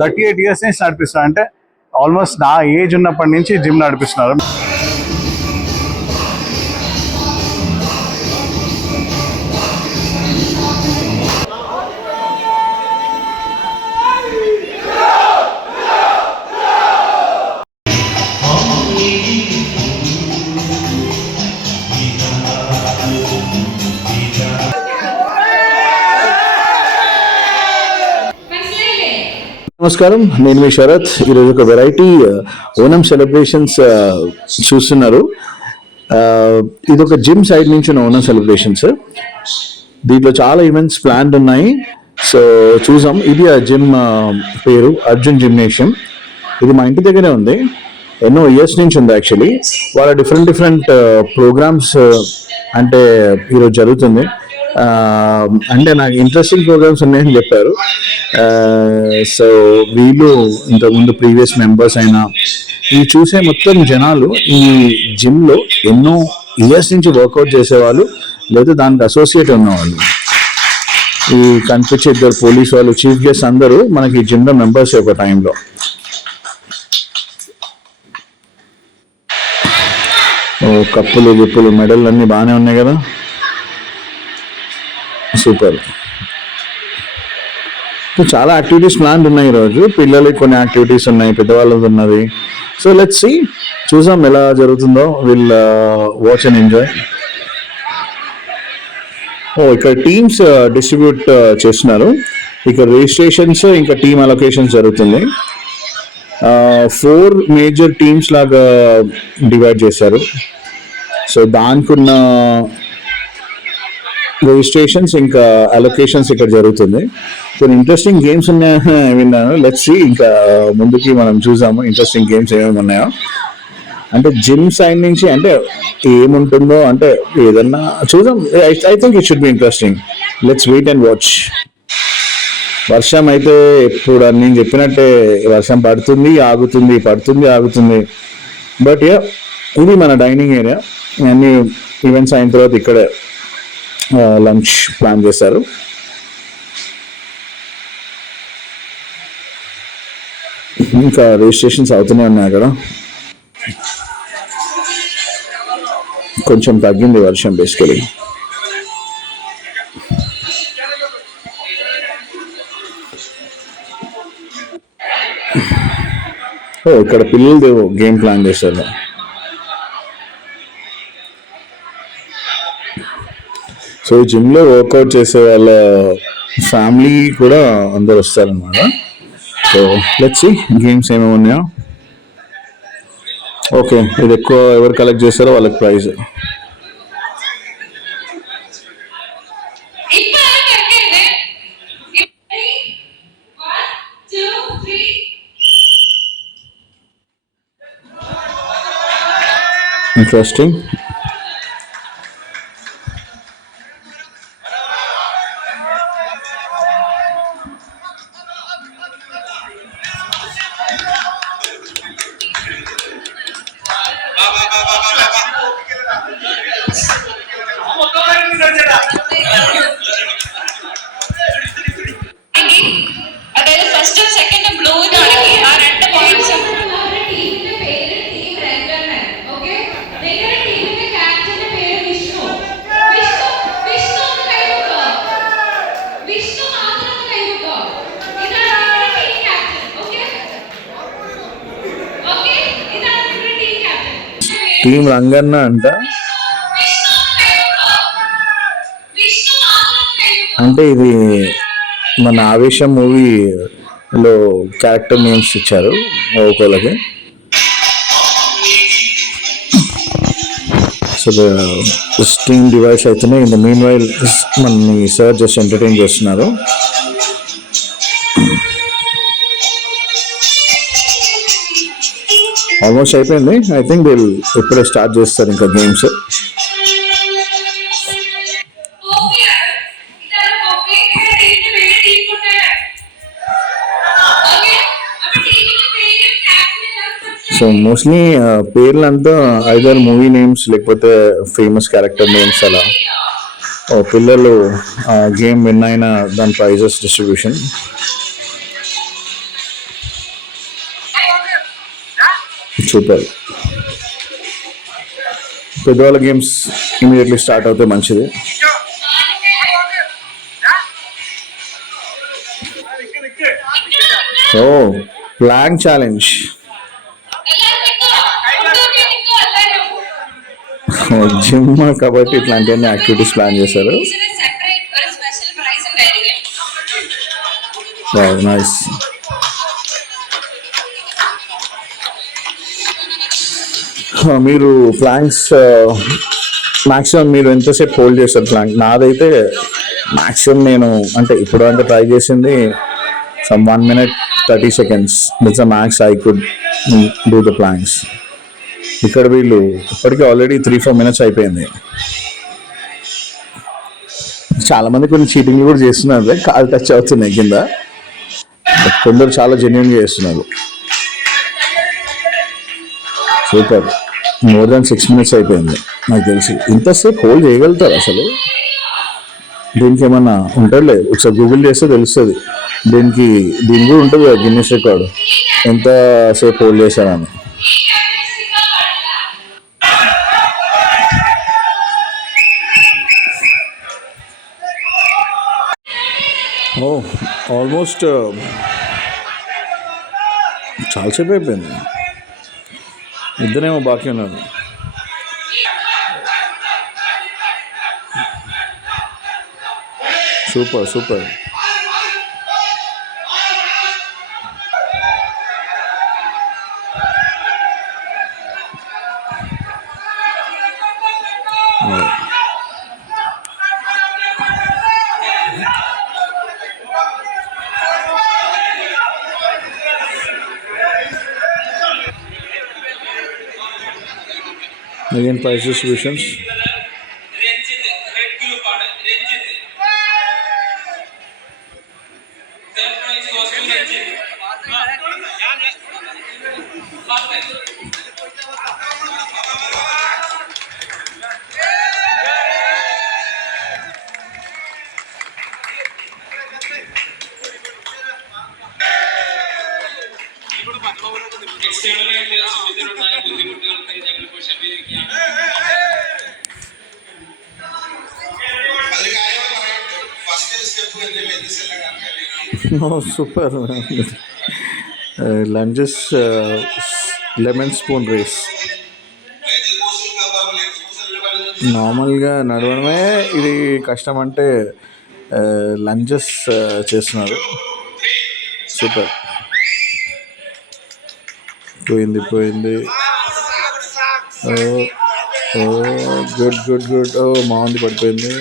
38 years నుంచి నడిపిస్తున్నారు. అంటే ఆల్మోస్ట్ నా ఏజ్ ఉన్నప్పటి నుంచి జిమ్ నడిపిస్తున్నారు. నమస్కారం, నేను మీ శరత్. ఈరోజు ఒక వెరైటీ ఓనం సెలబ్రేషన్స్ చూస్తున్నారు. ఇది ఒక జిమ్ సైడ్ నుంచి ఉన్న ఓనం సెలబ్రేషన్స్. దీంట్లో చాలా ఈవెంట్స్ ప్లాన్డ్ ఉన్నాయి. సో చూసాం. ఇది ఆ జిమ్ పేరు అర్జున్ జిమ్నేషియం. ఇది మా ఇంటి దగ్గరే ఉంది. ఎన్నో ఇయర్స్ నుంచి ఉంది. యాక్చువల్లీ వాళ్ళ డిఫరెంట్ ప్రోగ్రామ్స్ అంటే ఈరోజు జరుగుతుంది. అంటే నాకు ఇంట్రెస్టింగ్ ప్రోగ్రామ్స్ ఉన్నాయని చెప్పారు. సో వీళ్ళు ఇంతకుముందు ప్రీవియస్ మెంబర్స్ అయినా ఈ చూసే మొత్తం జనాలు ఈ జిమ్లో ఎన్నో ఇయర్స్ నుంచి వర్కౌట్ చేసేవాళ్ళు, లేదా దానికి అసోసియేట్ ఉన్నవాళ్ళు. ఈ కనిపించే ఇద్దరు పోలీస్ వాళ్ళు, చీఫ్ గెస్ట్ అందరూ మనకి జిమ్లో మెంబర్స్ ఒక టైంలో. కప్పులు గిప్పులు మెడల్ అన్నీ బాగానే ఉన్నాయి కదా. సూపర్. చాలా యాక్టివిటీస్ ప్లాన్ ఉన్నాయి ఈరోజు. పిల్లలకి కొన్ని యాక్టివిటీస్ ఉన్నాయి, పెద్దవాళ్ళది ఉన్నది. సో లెట్స్ సీ, చూసాం ఎలా జరుగుతుందో. Will watch and enjoy. ఇక్కడ టీమ్స్ డిస్ట్రిబ్యూట్ చేస్తున్నారు. ఇక్కడ రిజిస్ట్రేషన్స్ ఇంకా టీమ్ అలొకేషన్స్ జరుగుతుంది. 4 మేజర్ టీమ్స్ లాగా డివైడ్ చేశారు. సో దానికున్న రిజిస్ట్రేషన్స్ ఇంకా అలొకేషన్స్ ఇక్కడ జరుగుతుంది. కొన్ని ఇంట్రెస్టింగ్ గేమ్స్ ఉన్నాయని విన్నాను. లెట్స్ సీ, ఇంకా ముందుకి మనం చూసాము ఇంట్రెస్టింగ్ గేమ్స్ ఏమేమి ఉన్నాయో. అంటే జిమ్ సైడ్ నుంచి అంటే ఏముంటుందో, అంటే ఏదన్నా చూద్దాం. I think it should be interesting. Let's wait and watch. వర్షం అయితే ఎప్పుడు నేను చెప్పినట్టే వర్షం పడుతుంది ఆగుతుంది, పడుతుంది ఆగుతుంది. బట్ ఇది మన డైనింగ్ ఏరియా. అన్ని ఈవెంట్స్ అయిన తర్వాత ఇక్కడే లంచ్ ప్లాన్ చేశారు. ఇంకా రిజిస్ట్రేషన్స్ అవుతూనే ఉన్నాయి అక్కడ. కొంచెం తగ్గింది వర్షం బేసికలీ. ఇక్కడ పిల్లలది గేమ్ ప్లాన్ చేశారు. సో ఈ జిమ్లో వర్కౌట్ చేసే వాళ్ళ ఫ్యామిలీ కూడా అందరు వస్తారనమాట. సో లెట్స్ సీ గేమ్స్ ఏమేమి ఉన్నాయో. ఓకే, ఇది ఎక్కువ ఎవరు కలెక్ట్ చేస్తారో వాళ్ళకి ప్రైజ్. ఇంట్రెస్టింగ్. టీం రంగన్న అంట. అంటే ఇది మన ఆవేశం మూవీలో క్యారెక్టర్ నేమ్స్ ఇచ్చారు ఒకళ్ళకి. సో టీమ్ డివైస్ అవుతున్నాయి. ఇన్ ద మీన్ వైల్ మనని సార్ జస్ట్ ఎంటర్టైన్ చేస్తున్నారు. ఆల్మోస్ట్ అయిపోయింది. ఐ థింక్ వీళ్ళు ఇప్పుడే స్టార్ట్ చేస్తారు ఇంకా గేమ్స్. సో మోస్ట్లీ పేర్లంతా ఐదర్ మూవీ నేమ్స్ లేకపోతే ఫేమస్ క్యారెక్టర్ నేమ్స్. అలా పిల్లలు గేమ్ విన్ అయిన దాని ప్రైజెస్ డిస్ట్రిబ్యూషన్. సూపర్. పెద్దవాళ్ళ గేమ్స్ ఇమీడియట్లీ స్టార్ట్ అవుతే మంచిది. Oh, plank challenge. జిమ్ కాబట్టి ఇట్లాంటివన్నీ యాక్టివిటీస్ ప్లాన్ చేశారు. నైస్. మీరు ప్లాంక్స్ మాక్సిమం మీరు ఎంతసేపు హోల్డ్ చేస్తారు ప్లాంక్? నాదైతే మాక్సిమం నేను అంటే ఇప్పుడు అంటే ట్రై చేసింది some 1 minute 30 seconds. That's the max I could do the planks. ఇక్కడ వీళ్ళు ఇప్పటికీ ఆల్రెడీ 3-4 minutes అయిపోయింది. చాలా మంది కొన్ని చీటింగ్లు కూడా చేస్తున్నారు, కాలు టచ్ అవుతున్నాయి కింద. కొందరు చాలా జెన్యున్గా చేస్తున్నారు. సూపర్. మోర్ దాన్ 6 minutes అయిపోయింది నాకు తెలిసి. ఇంతసేపు హోల్డ్ చేయగలుగుతారు అసలు? దీనికి ఏమన్నా ఉంటుంది, ఒకసారి గూగుల్ చేస్తే తెలుస్తుంది. దీని కూడా ఉంటుంది కదా గిన్నెస్ రికార్డు, ఎంతసేపు హోల్డ్ చేశారని. ఓ, ఆల్మోస్ట్ చాలాసేపు అయిపోయింది. ఇద్దరేమో బాకీ ఉన్నారు. Super super. Again, price distributions. Oh, super. Lunges, lemon spoon race. నార్మల్గా నడవడమే ఇది కష్టం అంటే లంజెస్ చేస్తున్నారు. సూపర్. పోయింది. Good good good. ఓ, మాంది పడిపోయింది.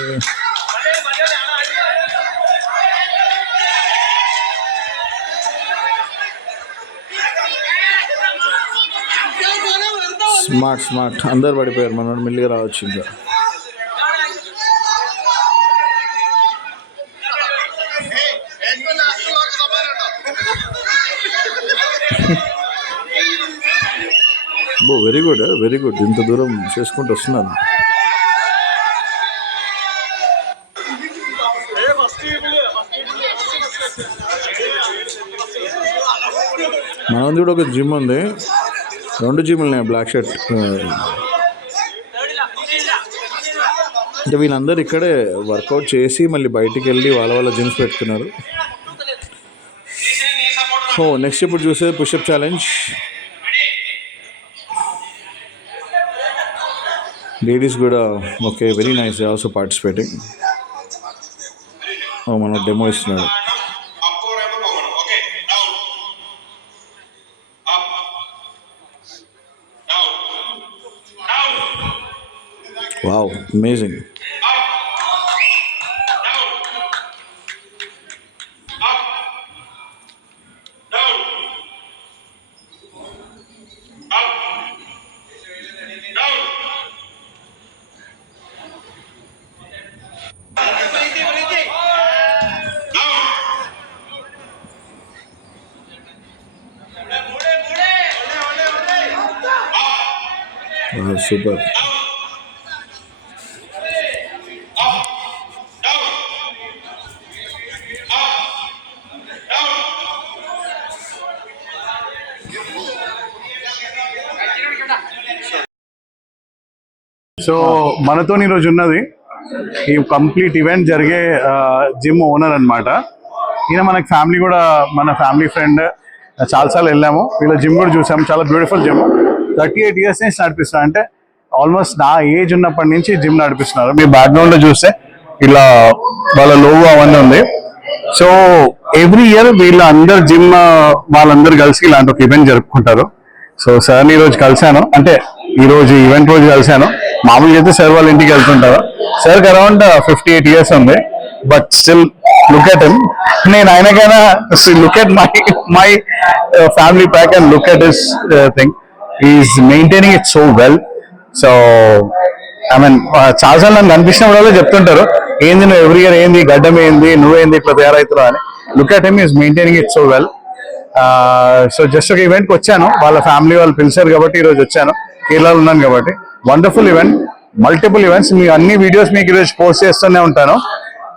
స్మార్ట్. అందరు పడిపోయారు, మనోడు మెల్లిగా రావచ్చు ఇంకా. Very good. ఇంత దూరం చేసుకుంటూ వస్తున్నాను. మనది కూడా ఒక జిమ్ ఉంది, 2 జిమ్లు ఉన్నాయి. బ్లాక్ షర్ట్ అంటే వీళ్ళందరూ ఇక్కడే వర్కౌట్ చేసి మళ్ళీ బయటికి వెళ్ళి వాళ్ళ జిమ్స్ పెట్టుకున్నారు. నెక్స్ట్ ఇప్పుడు చూసే పుషప్ ఛాలెంజ్. లేడీస్ కూడా okay, very nice, also participating. మన డెమో ఇస్తున్నాడు. Wow, amazing. సూపర్. సో మనతో ఈరోజు ఉన్నది ఈ కంప్లీట్ ఈవెంట్ జరిగే జిమ్ ఓనర్ అన్నమాట. ఈయన మనకి ఫ్యామిలీ కూడా, మన ఫ్యామిలీ ఫ్రెండ్, చాలాసార్లు వెళ్ళాము. వీళ్ళ జిమ్ కూడా చూసాము, చాలా బ్యూటిఫుల్ జిమ్. 38 years నుంచి నడిపిస్తున్నారు. అంటే ఆల్మోస్ట్ నా ఏజ్ ఉన్నప్పటి నుంచి జిమ్ నడిపిస్తున్నారు. మీ బ్యాక్గ్రౌండ్ లో చూస్తే ఇలా వాళ్ళ లోగో అవన్నీ ఉంది. సో ఎవ్రీ ఇయర్ వీళ్ళ అందరు జిమ్ వాళ్ళందరూ కలిసి ఇలాంటి ఒక ఈవెంట్ జరుపుకుంటారు. సో సార్ని ఈరోజు కలిశాను, అంటే ఈరోజు ఈవెంట్ రోజు కలిశాను. మామూలుగా అయితే సార్ వాళ్ళ ఇంటికి వెళ్తుంటారు. సార్కి అరౌండ్ 58 years ఉంది, but still look at him. నేను ఆయనకైనా look at my family pack and look at his thing. Is maintaining it so well. So I mean చాలాసార్లు నన్ను కనిపించినప్పుడు చెప్తుంటారు, ఏంది నువ్వు ఎవ్రీ ఇయర్ ఏంది గడ్డం ఏంది, నువ్వేంది ఇట్లా తయారవుతున్నావు అని. Look at him, is maintaining it so well. So just ఒక ఈవెంట్కి వచ్చాను, వాళ్ళ ఫ్యామిలీ వాళ్ళు పిలిచారు కాబట్టి ఈరోజు వచ్చాను. కేరళలో ఉన్నాను కాబట్టి. Wonderful event, multiple events. మీ అన్ని వీడియోస్ మీకు ఈరోజు పోస్ట్ చేస్తూనే ఉంటాను.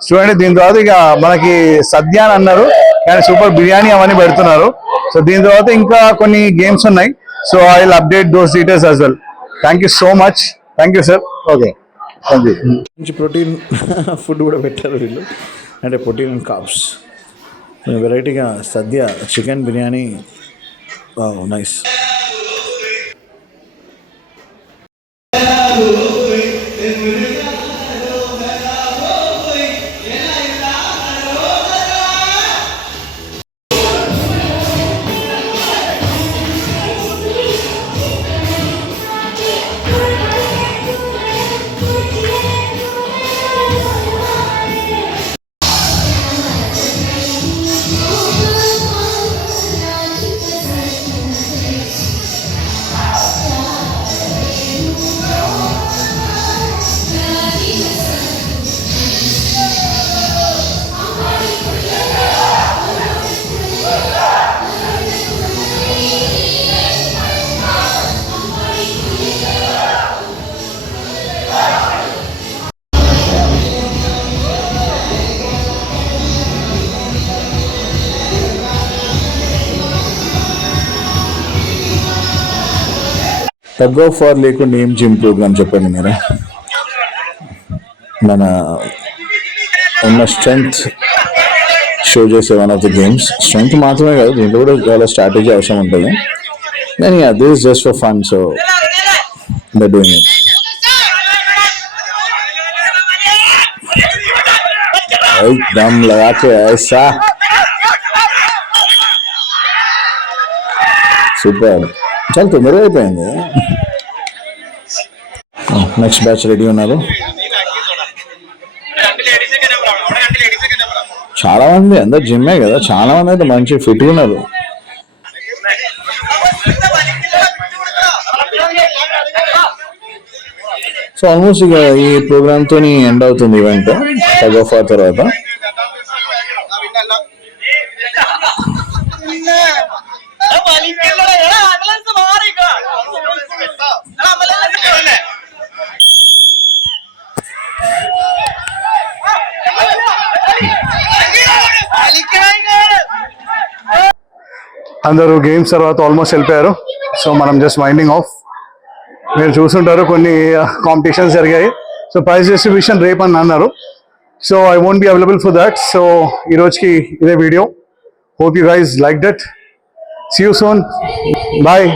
చూడండి, దీని తర్వాత ఇక మనకి సద్య అని అన్నారు కానీ సూపర్ బిర్యానీ అవన్నీ పెడుతున్నారు. సో దీని తర్వాత ఇంకా కొన్ని గేమ్స్ ఉన్నాయి. So I will update those details as well. Thank you so much. Thank you sir. Okay, thank you. మంచి ప్రోటీన్ ఫుడ్ కూడా పెట్టారు వీళ్ళు, అంటే ప్రోటీన్ అండ్ కార్బ్స్. వెరైటీగా sadya chicken biryani, nice. Tug of war లేకుండా ఏం జిమ్ ప్రోగ్రామ్ చెప్పండి మీరు. మన ఉన్న స్ట్రెంగ్త్ షో చేసే one of the games. Strength మాత్రమే కాదు, దీంట్లో కూడా చాలా స్ట్రాటజీ అవసరం ఉంటుంది. కానీ this is just for fun, so they doing it. దమ్ లగాకే ఐసా సూపర్. చాలా తొందరగా అయిపోయింది. నెక్స్ట్ బ్యాచ్ రెడీ ఉన్నారు. చాలా మంది, అందరు జిమ్మే కదా, చాలా మంది అయితే మంచి ఫిట్ ఉన్నారు. సో ఆల్మోస్ట్ ఇక ఈ ప్రోగ్రామ్ తోని ఎండ్ అవుతుంది ఈవెంట్. టగ్ ఆఫ్ వార్ తర్వాత అందరూ గేమ్స్ తర్వాత ఆల్మోస్ట్ వెళ్ళిపోయారు. సో మనం జస్ట్ వైండింగ్ ఆఫ్. మీరు చూస్తుంటారు కొన్ని కాంపిటీషన్స్ జరిగాయి. సో ప్రైజ్ డిస్ట్రిబ్యూషన్ రేపు అని అన్నారు. So I won't be available for that. So ఈ రోజుకి ఇదే వీడియో. Hope you guys like that. See you soon. Bye.